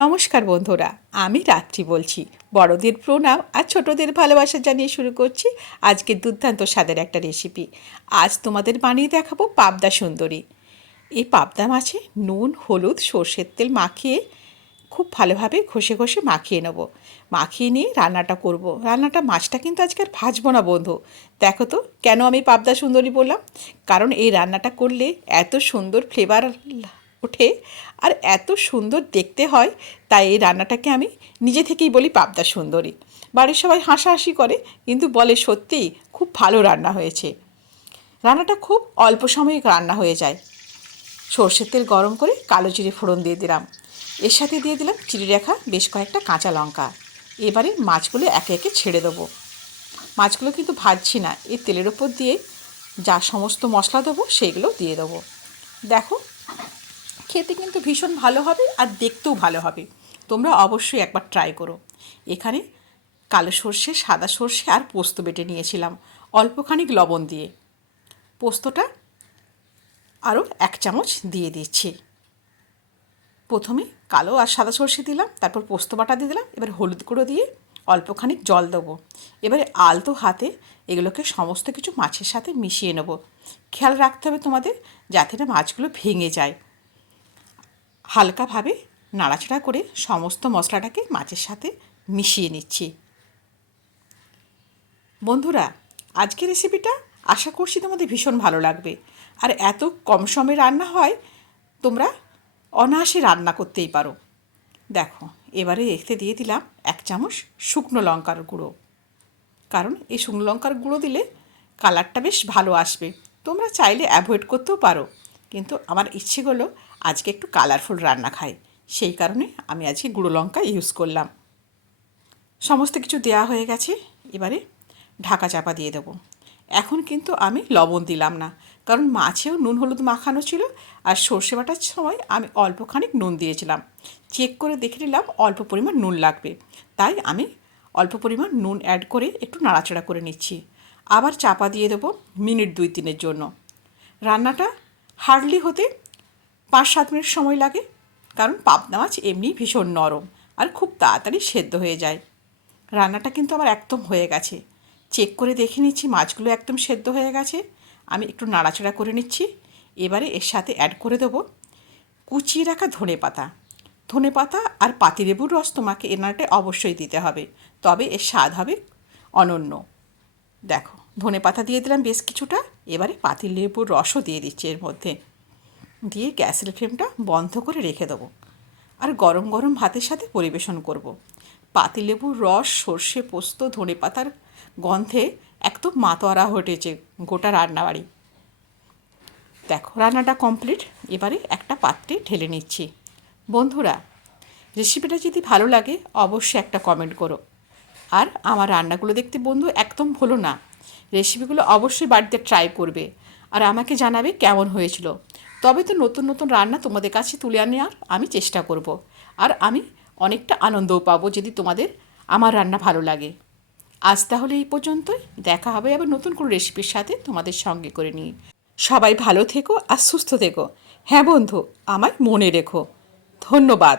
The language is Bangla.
নমস্কার বন্ধুরা, আমি রাত্রি বলছি। বড়দের প্রণাম আর ছোটদের ভালোবাসা জানিয়ে শুরু করছি আজকের দুর্দান্ত স্বাদের একটা রেসিপি। আজ তোমাদের বানিয়ে দেখাবো পাবদা সুন্দরী। এই পাবদা মাছে নুন, হলুদ, সর্ষের তেল মাখিয়ে খুব ভালোভাবে ঘষে ঘষে মাখিয়ে নেবো। মাখিয়ে নিয়ে রান্নাটা করব। মাছটা কিন্তু আজকে আর ভাজবো না বন্ধু। দেখো তো কেন আমি পাবদা সুন্দরী বললাম, কারণ এই রান্নাটা করলে এত সুন্দর ফ্লেভার ওঠে আর এত সুন্দর দেখতে হয়, তাই এই রান্নাটাকে আমি নিজে থেকেই বলি পাবদা সুন্দরী। বাড়ির সবাই হাসাহাসি করে, কিন্তু বলে সত্যিই খুব ভালো রান্না হয়েছে। রান্নাটা খুব অল্প সময়ে রান্না হয়ে যায়। সর্ষের তেল গরম করে কালো জিরে ফোড়ন দিয়ে দিলাম, এর সাথে দিয়ে দিলাম চিড়ে রাখা বেশ কয়েকটা কাঁচা লঙ্কা। এবারে মাছগুলো একে একে ছেড়ে দেবো। মাছগুলো কিন্তু ভাজছি না, এই তেলের ওপর দিয়ে যা সমস্ত মশলা দেবো সেইগুলো দিয়ে দেবো। দেখো, খেতে কিন্তু ভীষণ ভালো হবে আর দেখতেও ভালো হবে। তোমরা অবশ্যই একবার ট্রাই করো। এখানে কালো সর্ষে, সাদা সর্ষে আর পোস্ত বেটে নিয়েছিলাম অল্পখানিক লবণ দিয়ে। পোস্তটা আরও 1 চামচ দিয়ে দিচ্ছি। প্রথমে কালো আর সাদা সর্ষে দিলাম, তারপর পোস্ত বাটা দিয়ে দিলাম, এবার হলুদ গুঁড়ো দিয়ে অল্পখানিক জল দেবো। এবারে আলতো হাতে এগুলোকে সমস্ত কিছু মাছের সাথে মিশিয়ে নেব। খেয়াল রাখতে হবে তোমাদের যাতে না মাছগুলো ভেঙে যায়। হালকাভাবে নাড়াচাড়া করে সমস্ত মশলাটাকে মাছের সাথে মিশিয়ে নিচ্ছি। বন্ধুরা, আজকের রেসিপিটা আশা করছি তোমাদের ভীষণ ভালো লাগবে। আর এত কম সময়ে রান্না হয়, তোমরা অনায়াসে রান্না করতেই পারো। দেখো, এবারে এতে দিয়ে দিলাম 1 চামচ শুকনো লঙ্কার গুঁড়ো, কারণ এই শুকনো লঙ্কার গুঁড়ো দিলে কালারটা বেশ ভালো আসবে। তোমরা চাইলে অ্যাভয়েড করতেও পারো, কিন্তু আমার ইচ্ছে হলো আজকে একটু কালারফুল রান্না খাই, সেই কারণে আমি আজকে গুঁড়ো লঙ্কা ইউজ করলাম। সমস্ত কিছু দেওয়া হয়ে গেছে, এবারে ঢাকা চাপা দিয়ে দেবো। এখন কিন্তু আমি লবণ দিলাম না, কারণ মাছেও নুন হলুদ মাখানো ছিল আর সর্ষে বাটার সময় আমি অল্পখানিক নুন দিয়েছিলাম। চেক করে দেখে নিলাম অল্প পরিমাণ নুন লাগবে, তাই আমি অল্প পরিমাণ নুন অ্যাড করে একটু নাড়াচাড়া করে নিচ্ছি। আবার চাপা দিয়ে দেবো মিনিট 2-3-এর জন্য। রান্নাটা হার্ডলি হতে 5-7 মিনিট সময় লাগে, কারণ পাবদা মাছ এমনি ভীষণ নরম আর খুব তাড়াতাড়ি সেদ্ধ হয়ে যায়। রান্নাটা কিন্তু আমার একদম হয়ে গেছে। চেক করে দেখে নিচ্ছি মাছগুলো একদম সেদ্ধ হয়ে গেছে। আমি একটু নাড়াচাড়া করে নিচ্ছি। এবারে এর সাথে অ্যাড করে দেবো কুচিয়ে রাখা ধনেপাতা আর পাতিলেবুর রস। তোমাকে এ রান্নাটায় অবশ্যই দিতে হবে, তবে এর স্বাদ হবে অনন্য। দেখো, ধনেপাতা দিয়ে দিলাম বেশ কিছুটা, এবারে পাতিলেবুর রসও দিয়ে দিচ্ছি এর মধ্যে। দিয়ে গ্যাসের ফ্লেমটা বন্ধ করে রেখে দেবো আর গরম গরম ভাতের সাথে পরিবেশন করব। পাতিলেবুর রস, সর্ষে, পোস্ত, ধনেপাতার গন্ধে একদম মাতোয়ারা হয়ে উঠেছে গোটা রান্নাবাড়ি। দেখো, রান্নাটা কমপ্লিট। এবারে একটা পাত্রে ঢেলে নিচ্ছি। বন্ধুরা, রেসিপিটা যদি ভালো লাগে অবশ্যই একটা কমেন্ট করো। আর আমার রান্নাগুলো দেখতে বন্ধু একদম ভুলো না। রেসিপিগুলো অবশ্যই বাড়িতে ট্রাই করবে আর আমাকে জানাবে কেমন হয়েছিল। তবে তো নতুন নতুন রান্না তোমাদের কাছে তুলে আনার আমি চেষ্টা করব। আর আমি অনেকটা আনন্দও পাবো যদি তোমাদের আমার রান্না ভালো লাগে। আজ তাহলে এই পর্যন্তই। দেখা হবে আবার নতুন কোনো রেসিপির সাথে তোমাদের সঙ্গে করে নিয়ে। সবাই ভালো থেকো আর সুস্থ থেকো। হ্যাঁ বন্ধু, আমায় মনে রেখো। ধন্যবাদ।